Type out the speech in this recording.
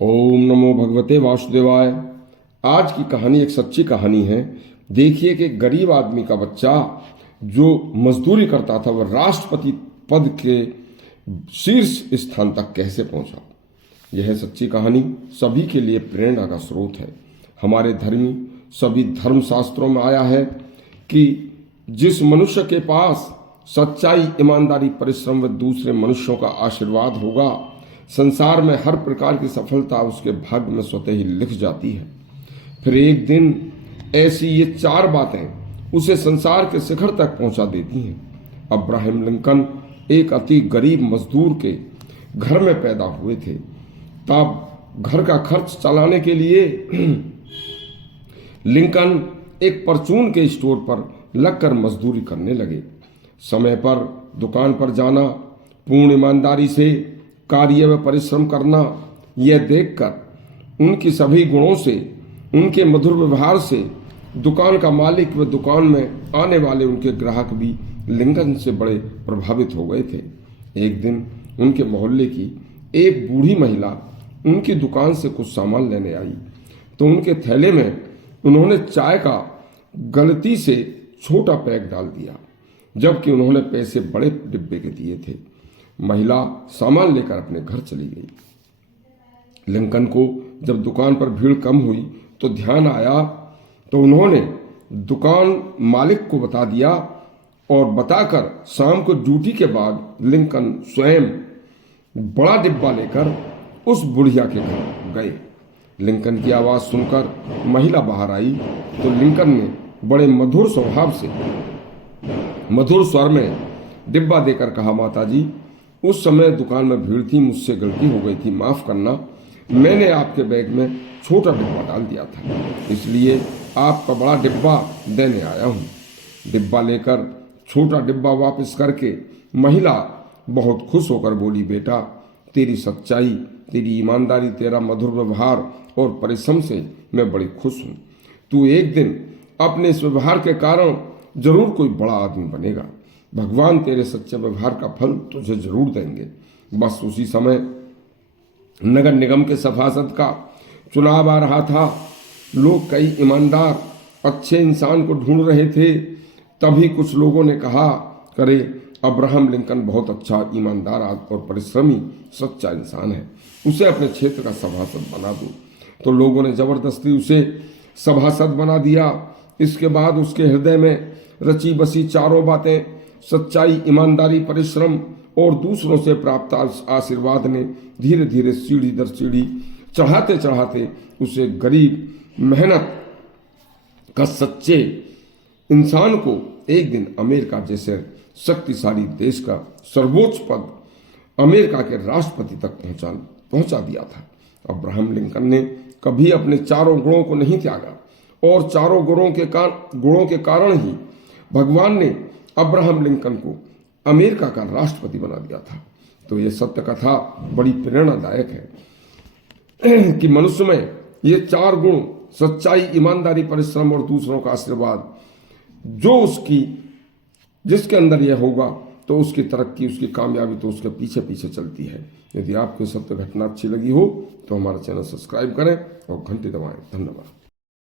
ओम नमो भगवते वासुदेवाय। आज की कहानी एक सच्ची कहानी है। देखिए कि गरीब आदमी का बच्चा जो मजदूरी करता था वह राष्ट्रपति पद के शीर्ष स्थान तक कैसे पहुंचा। यह सच्ची कहानी सभी के लिए प्रेरणा का स्रोत है। हमारे धर्मी सभी धर्म शास्त्रों में आया है कि जिस मनुष्य के पास सच्चाई, ईमानदारी, परिश्रम व दूसरे मनुष्यों का आशीर्वाद होगा, संसार में हर प्रकार की सफलता उसके भाग्य में स्वतः ही लिख जाती है। फिर एक दिन ऐसी ये चार बातें उसे संसार के शिखर तक पहुंचा देती हैं। अब्राहम लिंकन एक अति गरीब मजदूर के घर में पैदा हुए थे। तब घर का खर्च चलाने के लिए लिंकन एक परचून के स्टोर पर लगकर मजदूरी करने लगे। समय पर दुकान पर जाना, पूर्ण ईमानदारी से कार्य में परिश्रम करना, यह देखकर उनकी सभी गुणों से, उनके मधुर व्यवहार से दुकान का मालिक व दुकान में आने वाले उनके ग्राहक भी लिंकन से बड़े प्रभावित हो गए थे। एक दिन उनके मोहल्ले की एक बूढ़ी महिला उनकी दुकान से कुछ सामान लेने आई तो उनके थैले में उन्होंने चाय का गलती से छोटा पैक डाल दिया, जबकि उन्होंने पैसे बड़े डिब्बे के दिए थे। महिला सामान लेकर अपने घर चली गई। लिंकन को जब दुकान पर भीड़ कम हुई तो ध्यान आया तो उन्होंने दुकान मालिक को बता दिया और बताकर शाम को ड्यूटी के बाद लिंकन स्वयं बड़ा डिब्बा लेकर उस बुढ़िया के घर गए। लिंकन की आवाज सुनकर महिला बाहर आई तो लिंकन ने बड़े मधुर स्वभाव से, मधुर स्वर में डिब्बा देकर कहा, माता जी, उस समय दुकान में भीड़ थी, मुझसे गलती हो गई थी, माफ करना। मैंने आपके बैग में छोटा डिब्बा डाल दिया था, इसलिए आपका बड़ा डिब्बा देने आया हूँ। डिब्बा लेकर छोटा डिब्बा वापस करके महिला बहुत खुश होकर बोली, बेटा, तेरी सच्चाई, तेरी ईमानदारी, तेरा मधुर व्यवहार और परिश्रम से मैं बड़ी खुश हूँ। तू एक दिन अपने इस व्यवहार के कारण जरूर कोई बड़ा आदमी बनेगा। भगवान तेरे सच्चे व्यवहार का फल तुझे जरूर देंगे। बस उसी समय नगर निगम के सभासद का चुनाव आ रहा था। लोग कई ईमानदार अच्छे इंसान को ढूंढ रहे थे। तभी कुछ लोगों ने कहा, करे अब्राहम लिंकन बहुत अच्छा, ईमानदार और परिश्रमी सच्चा इंसान है, उसे अपने क्षेत्र का सभासद बना दो। तो लोगों ने जबरदस्ती उसे सभासद बना दिया। इसके बाद उसके हृदय में रची बसी चारों बातें, सच्चाई, ईमानदारी, परिश्रम और दूसरों से प्राप्त आशीर्वाद ने धीरे धीरे सीढ़ी दर सीढ़ी चढ़ाते चढ़ाते उसे गरीब, मेहनत का सच्चे इंसान को एक दिन अमेरिका जैसे शक्तिशाली देश का सर्वोच्च पद, अमेरिका के राष्ट्रपति तक पहुंचा दिया था। अब्राहम लिंकन ने कभी अपने चारों गुणों को नहीं त्यागा और चारों गुणों के कारण ही भगवान ने अब्राहम लिंकन को अमेरिका का राष्ट्रपति बना दिया था। तो ये सत्य कथा बड़ी प्रेरणादायक है कि मनुष्य में ये चार गुण, सच्चाई, ईमानदारी, परिश्रम और दूसरों का आशीर्वाद, जो जिसके अंदर यह होगा तो उसकी तरक्की, उसकी कामयाबी तो उसके पीछे पीछे चलती है। यदि आपको सत्य घटना अच्छी लगी हो तो हमारा चैनल सब्सक्राइब करें और घंटी दबाएं। धन्यवाद।